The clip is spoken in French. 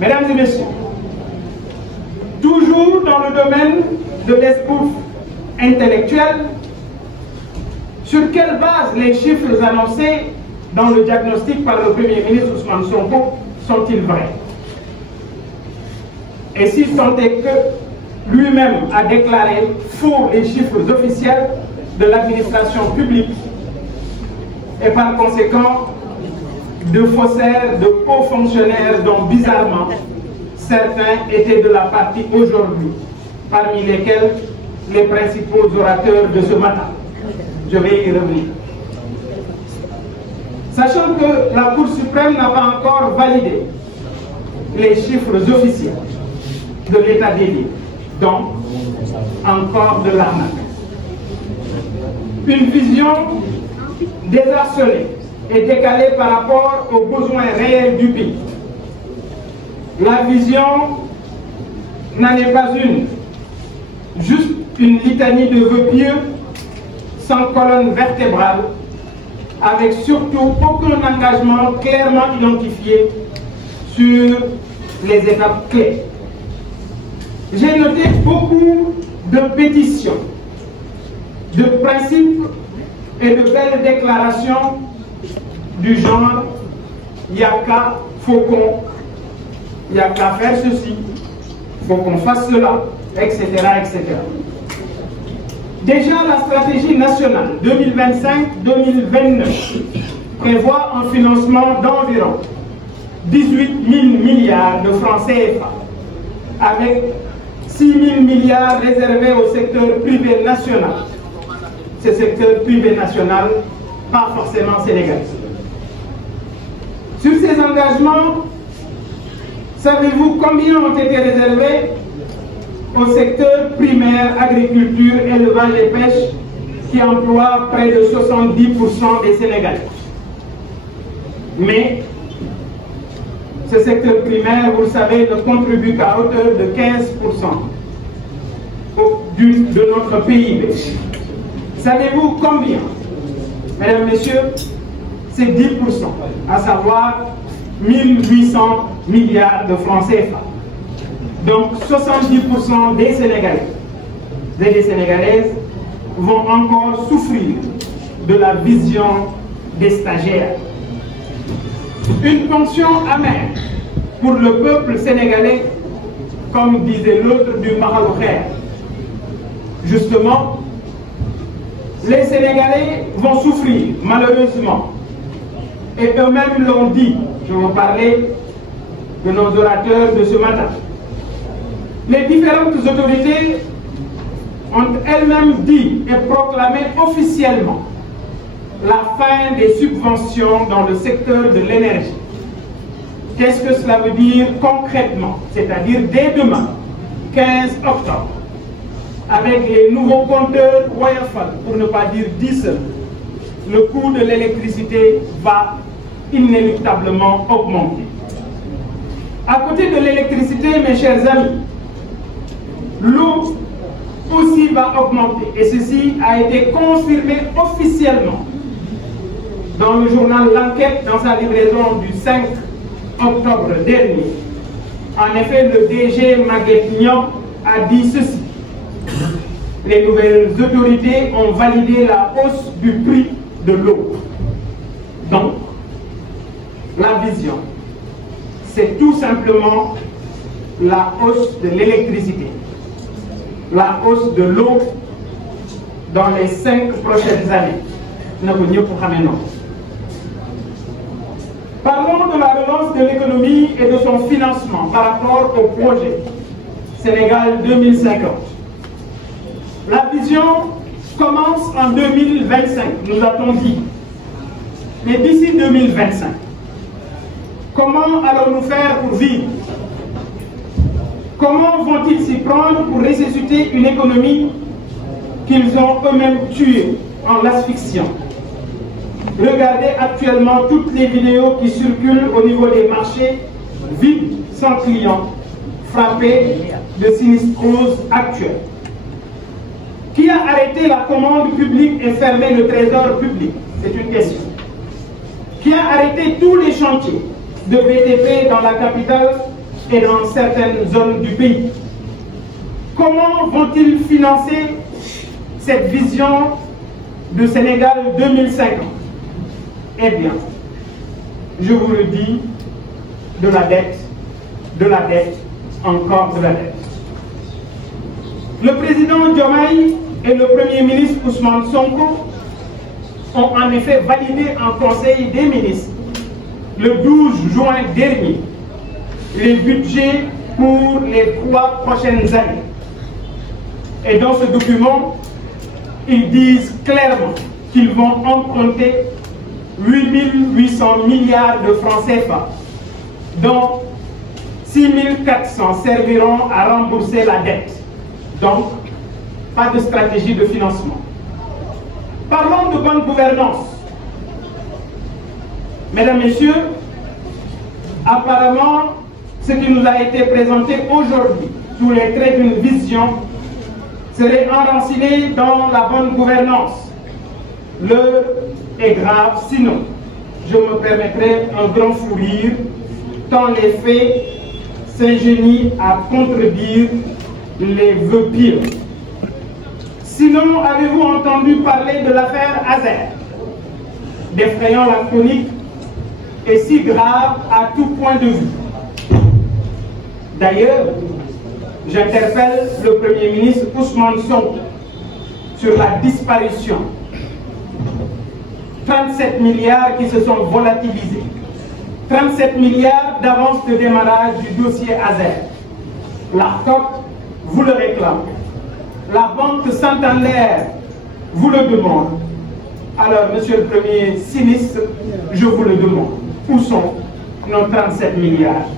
Mesdames et messieurs, toujours dans le domaine de l'espouf intellectuelle, sur quelle base les chiffres annoncés dans le diagnostic par le Premier ministre Ousmane Sonko sont-ils vrais? Et si tant est que lui-même a déclaré faux les chiffres officiels de l'administration publique et par conséquent de faussaires, de hauts fonctionnaires dont bizarrement certains étaient de la partie aujourd'hui, parmi lesquels les principaux orateurs de ce matin. Je vais y revenir. Sachant que la Cour suprême n'a pas encore validé les chiffres officiels de l'état des lieux, donc encore de l'arnaque. Une vision désarçonnée et décalée par rapport aux besoins réels du pays. La vision n'en est pas une, juste une litanie de vœux pieux sans colonne vertébrale, avec surtout aucun engagement clairement identifié sur les étapes clés. J'ai noté beaucoup de pétitions, de principes et de belles déclarations du genre « il n'y a qu'à, faut qu'on, il n'y a qu'à faire ceci, il faut qu'on fasse cela, etc. etc. » Déjà, la stratégie nationale 2025-2029 prévoit un financement d'environ 18 000 milliards de francs CFA, avec 6 000 milliards réservés au secteur privé national. Ce secteur privé national, pas forcément sénégalais. Sur ces engagements, savez-vous combien ont été réservés au secteur primaire, agriculture, élevage et pêche, qui emploie près de 70% des Sénégalais? Mais ce secteur primaire, vous le savez, ne contribue qu'à hauteur de 15% de notre PIB. Savez-vous combien? Mesdames, Messieurs, c'est 10%, à savoir 1800 milliards de francs CFA. Donc 70% des Sénégalais et des Sénégalaises vont encore souffrir de la vision des stagiaires. Une pension amère pour le peuple sénégalais, comme disait l'autre du Mahaloukhère. Justement, les Sénégalais vont souffrir, malheureusement. Et eux-mêmes l'ont dit. Je vais vous parler de nos orateurs de ce matin. Les différentes autorités ont elles-mêmes dit et proclamé officiellement la fin des subventions dans le secteur de l'énergie. Qu'est-ce que cela veut dire concrètement? C'est-à-dire dès demain, 15 octobre, avec les nouveaux compteurs Woyofal, pour ne pas dire 10, le coût de l'électricité va inéluctablement augmenter. À côté de l'électricité, mes chers amis, l'eau aussi va augmenter. Et ceci a été confirmé officiellement dans le journal L'Enquête, dans sa livraison du 5 octobre dernier, En effet, le DG Maguette Niang a dit ceci. Les nouvelles autorités ont validé la hausse du prix de l'eau. Donc, la vision, c'est tout simplement la hausse de l'électricité, la hausse de l'eau dans les 5 prochaines années. Parlons de la relance de l'économie et de son financement par rapport au projet Sénégal 2050. La vision commence en 2025, nous a-t-on dit. Mais d'ici 2025, comment allons-nous faire pour vivre? Comment vont-ils s'y prendre pour ressusciter une économie qu'ils ont eux-mêmes tuée en l'asphyxiant? Regardez actuellement toutes les vidéos qui circulent au niveau des marchés, vides, sans clients, frappés de sinistrose actuelle. Qui a arrêté la commande publique et fermé le trésor public? C'est une question. Qui a arrêté tous les chantiers de BTP dans la capitale et dans certaines zones du pays? Comment vont-ils financer cette vision de Sénégal 2050? Eh bien, je vous le dis, de la dette, encore de la dette. Le président Diomaye et le Premier ministre Ousmane Sonko ont en effet validé en Conseil des ministres le 12 juin dernier les budgets pour les 3 prochaines années. Et dans ce document, ils disent clairement qu'ils vont emprunter 8 800 milliards de francs CFA, dont 6 400 serviront à rembourser la dette. Donc, pas de stratégie de financement. Parlons de bonne gouvernance. Mesdames, Messieurs, apparemment, ce qui nous a été présenté aujourd'hui, sous les traits d'une vision, serait enraciné dans la bonne gouvernance. L'heure est grave, sinon, je me permettrai un grand fou rire, tant les faits s'ingénient à contredire les vœux pieux. Sinon, avez-vous entendu parler de l'affaire Azer, défrayant la chronique et si grave à tout point de vue? D'ailleurs, j'interpelle le Premier ministre Ousmane Sonko sur la disparition. 37 milliards qui se sont volatilisés. 37 milliards d'avance de démarrage du dossier Azer. La COP vous le réclame. La Banque Santander vous le demande. Alors, Monsieur le Premier ministre, je vous le demande. Où sont nos 37 milliards?